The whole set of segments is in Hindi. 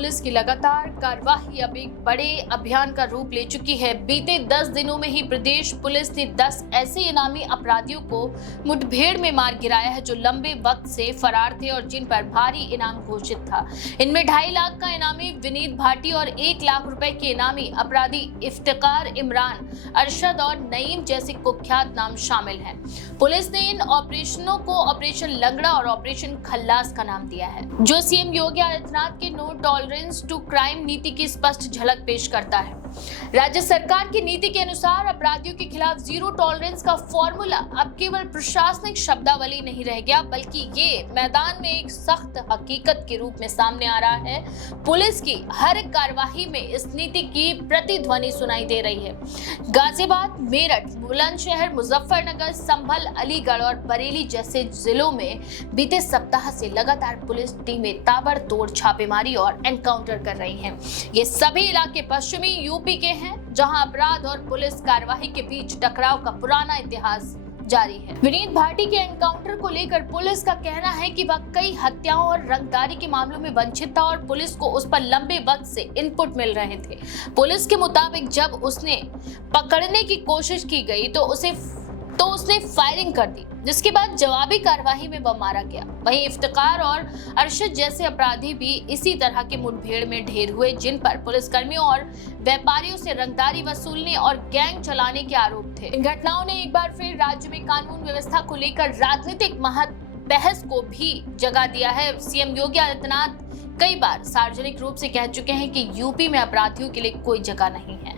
पुलिस की लगातार कार्रवाई अब एक बड़े अभियान का रूप ले चुकी है। बीते 10 दिनों में ही प्रदेश पुलिस ने 10 ऐसे इनामी अपराधियों को मुठभेड़ में मार गिराया है जो लंबे वक्त से फरार थे और जिन पर भारी इनाम घोषित था। इनमें 2.5 लाख का इनामी विनीत भाटी और 1 लाख रुपए के इनामी अपराधी इफ्तिकार, इमरान, अरशद और नईम जैसे कुख्यात नाम शामिल हैं। पुलिस ने इन ऑपरेशनों को ऑपरेशन लंगड़ा और ऑपरेशन खल्लास का नाम दिया है, जो सीएम योगी आदित्यनाथ के नो टॉलरेंस टू क्राइम नीति की स्पष्ट झलक पेश करता है। राज्य सरकार की नीति के अनुसार अपराधियों के खिलाफ जीरो टॉलरेंस का फॉर्मूला अब केवल प्रशासनिक शब्दावली नहीं रह गया, बल्कि ये मैदान में एक सख्त हकीकत के रूप में सामने आ रहा है। पुलिस की हर कार्रवाई में इस नीति की प्रतिध्वनि सुनाई दे रही है। गाजियाबाद, मेरठ, बुलंदशहर, मुजफ्फरनगर, संभल, अलीगढ़ और बरेली जैसे जिलों में बीते सप्ताह से लगातार पुलिस टीमें ताबड़तोड़ छापेमारी और एनकाउंटर कर रही हैं। ये सभी इलाके पश्चिमी यूपी के हैं, जहां अपराध और पुलिस कार्रवाई के बीच टकराव का पुराना इतिहास जारी है। विनीत भाटी के एनकाउंटर को लेकर पुलिस का कहना है कि वह कई हत्याओं और रंगदारी के मामलों में वंचित था और पुलिस को उस पर लंबे वक्त से इनपुट मिल रहे थे। पुलिस के मुताबिक जब उसने पकड़ने की कोशिश की गई तो उसने फायरिंग कर दी, जिसके बाद जवाबी कार्रवाई में वह मारा गया। वहीं इफ्तिकार और अरशद जैसे अपराधी भी इसी तरह के मुठभेड़ में ढेर हुए, जिन पर पुलिसकर्मियों और व्यापारियों से रंगदारी वसूलने और गैंग चलाने के आरोप थे। इन घटनाओं ने एक बार फिर राज्य में कानून व्यवस्था को लेकर राजनीतिक बहस को भी जगा दिया है। सीएम योगी आदित्यनाथ कई बार सार्वजनिक रूप से कह चुके हैं कि यूपी में अपराधियों के लिए कोई जगह नहीं है।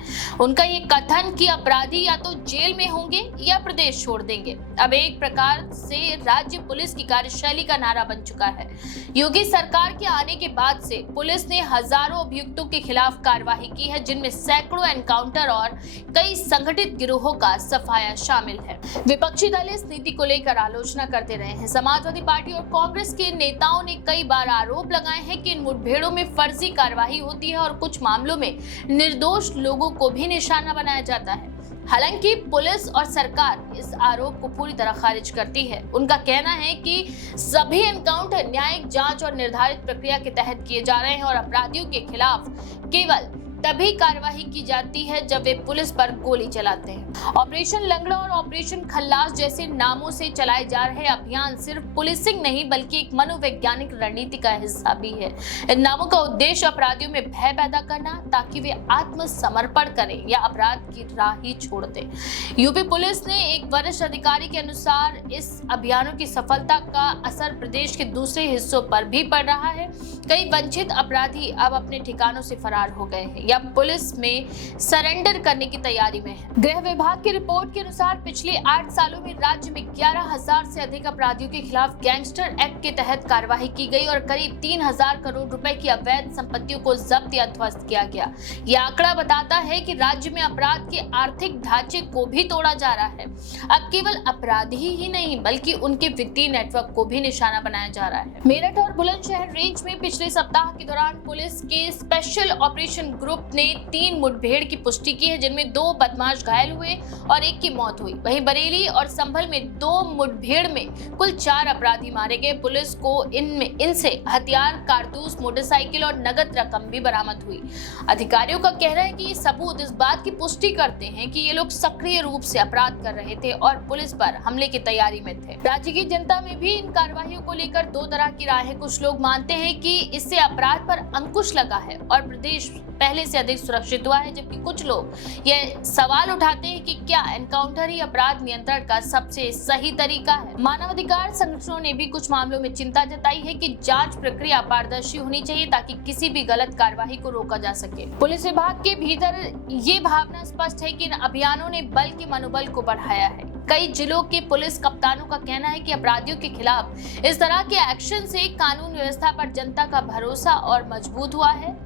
उनका ये कथन कि अपराधी या तो जेल में होंगे या प्रदेश छोड़ देंगे अब एक प्रकार से राज्य पुलिस की कार्यशैली का नारा बन चुका है। योगी सरकार के आने के बाद से पुलिस ने हजारों अभियुक्तों के खिलाफ कार्रवाई की है, जिनमें सैकड़ों एनकाउंटर और कई संगठित गिरोहों का सफाया शामिल है। विपक्षी दल इस नीति को लेकर आलोचना करते रहे हैं। समाजवादी पार्टी और कांग्रेस के नेताओं ने कई बार आरोप लगाए हैं कि इन मुठभेड़ों में फर्जी कार्रवाई होती है और कुछ मामलों में निर्दोष लोगों को भी निशाना बनाया जाता है। हालांकि पुलिस और सरकार इस आरोप को पूरी तरह खारिज करती है। उनका कहना है कि सभी एनकाउंटर न्यायिक जांच और निर्धारित प्रक्रिया के तहत किए जा रहे हैं और अपराधियों के खिलाफ केवल तभी कार्रवाई की जाती है जब वे पुलिस पर गोली चलाते हैं। ऑपरेशन लंगड़ा और ऑपरेशन खल्लास जैसे नामों से चलाए जा रहे अभियान सिर्फ पुलिसिंग नहीं बल्कि एक मनोवैज्ञानिक रणनीति का हिस्सा भी है। इन नामों का उद्देश्य अपराधियों में भय पैदा करना, ताकि वे आत्मसमर्पण करें या अपराध की राह ही छोड़ दें। यूपी पुलिस ने एक वरिष्ठ अधिकारी के अनुसार इस अभियानों की सफलता का असर प्रदेश के दूसरे हिस्सों पर भी पड़ रहा है। कई वंचित अपराधी अब अपने ठिकानों से फरार हो गए हैं या पुलिस में सरेंडर करने की तैयारी में है। गृह विभाग की रिपोर्ट के अनुसार पिछले 8 सालों में राज्य में 11,000 से अधिक अपराधियों के खिलाफ गैंगस्टर एक्ट के तहत कार्रवाई की गई और करीब 3,000 करोड़ रुपए की अवैध संपत्तियों को जब्त या ध्वस्त किया गया। यह आंकड़ा बताता है कि राज्य में अपराध के आर्थिक ढांचे को भी तोड़ा जा रहा है। अब केवल अपराधी ही नहीं बल्कि उनके वित्तीय नेटवर्क को भी निशाना बनाया जा रहा है। मेरठ और बुलंदशहर रेंज में पिछले सप्ताह के दौरान पुलिस के स्पेशल ऑपरेशन ग्रुप ने 3 मुठभेड़ की पुष्टि की है, जिनमें 2 बदमाश घायल हुए और 1 की मौत हुई। वहीं बरेली और संभल में 2 मुठभेड़ में कुल 4 अपराधी मारे गए। पुलिस को इनसे हथियार, कारतूस, मोटरसाइकिल और नगद रकम भी बरामद हुई। अधिकारियों का कहना है कि ये सबूत इस बात की पुष्टि करते हैं कि ये लोग सक्रिय रूप से अपराध कर रहे थे और पुलिस पर हमले की तैयारी में थे। राज्य की जनता में भी इन कार्रवाइयों को लेकर 2 तरह की राय है। कुछ लोग मानते हैं कि इससे अपराध पर अंकुश लगा है और प्रदेश पहले से अधिक सुरक्षित हुआ है, जबकि कुछ लोग यह सवाल उठाते हैं कि क्या एनकाउंटर ही अपराध नियंत्रण का सबसे सही तरीका है। मानवाधिकार संगठनों ने भी कुछ मामलों में चिंता जताई है कि जांच प्रक्रिया पारदर्शी होनी चाहिए ताकि किसी भी गलत कार्रवाई को रोका जा सके। पुलिस विभाग के भीतर ये भावना स्पष्ट है कि इन अभियानों ने बल के मनोबल को बढ़ाया है। कई जिलों के पुलिस कप्तानों का कहना है कि अपराधियों के खिलाफ इस तरह के एक्शन से कानून व्यवस्था पर जनता का भरोसा और मजबूत हुआ है।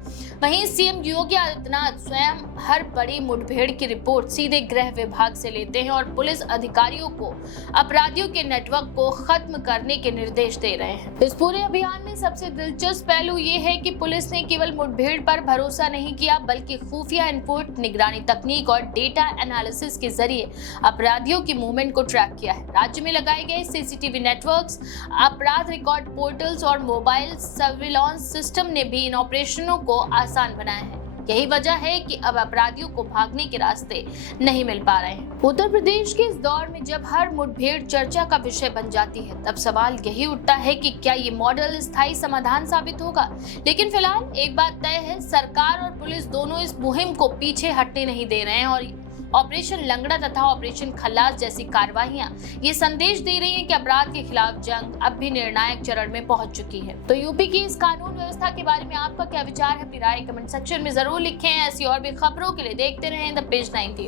वहीं सीएम योगी आदित्यनाथ स्वयं हर बड़ी मुठभेड़ की रिपोर्ट सीधे गृह विभाग से लेते हैं और पुलिस अधिकारियों को अपराधियों के नेटवर्क को खत्म करने के निर्देश दे रहे हैं। इस पूरे अभियान में सबसे दिलचस्प पहलू ये है कि पुलिस ने केवल मुठभेड़ पर भरोसा नहीं किया बल्कि खुफिया इनपुट, निगरानी तकनीक और डेटा एनालिसिस के जरिए अपराधियों की मूवमेंट को ट्रैक किया है। राज्य में लगाए गए सीसीटीवी नेटवर्क्स, अपराध रिकॉर्ड पोर्टल्स और मोबाइल सर्विलांस सिस्टम ने भी इन ऑपरेशनों को आसान बनाया है। यही वजह है कि अब अपराधियों को भागने के रास्ते नहीं मिल पा रहे हैं। उत्तर प्रदेश के इस दौर में जब हर मुठभेड़ चर्चा का विषय बन जाती है, तब सवाल यही उठता है कि क्या ये मॉडल स्थायी समाधान साबित होगा। लेकिन फिलहाल एक बात तय है, सरकार और पुलिस दोनों इस मुहिम को पीछे हटने नहीं दे रहे हैं और ऑपरेशन लंगड़ा तथा ऑपरेशन खल्लास जैसी कार्रवाइयां ये संदेश दे रही हैं कि अपराध के खिलाफ जंग अब भी निर्णायक चरण में पहुंच चुकी है। तो यूपी की इस कानून व्यवस्था के बारे में आपका क्या विचार है? अपनी राय कमेंट सेक्शन में जरूर लिखें। ऐसी और भी खबरों के लिए देखते रहें द पेज 19।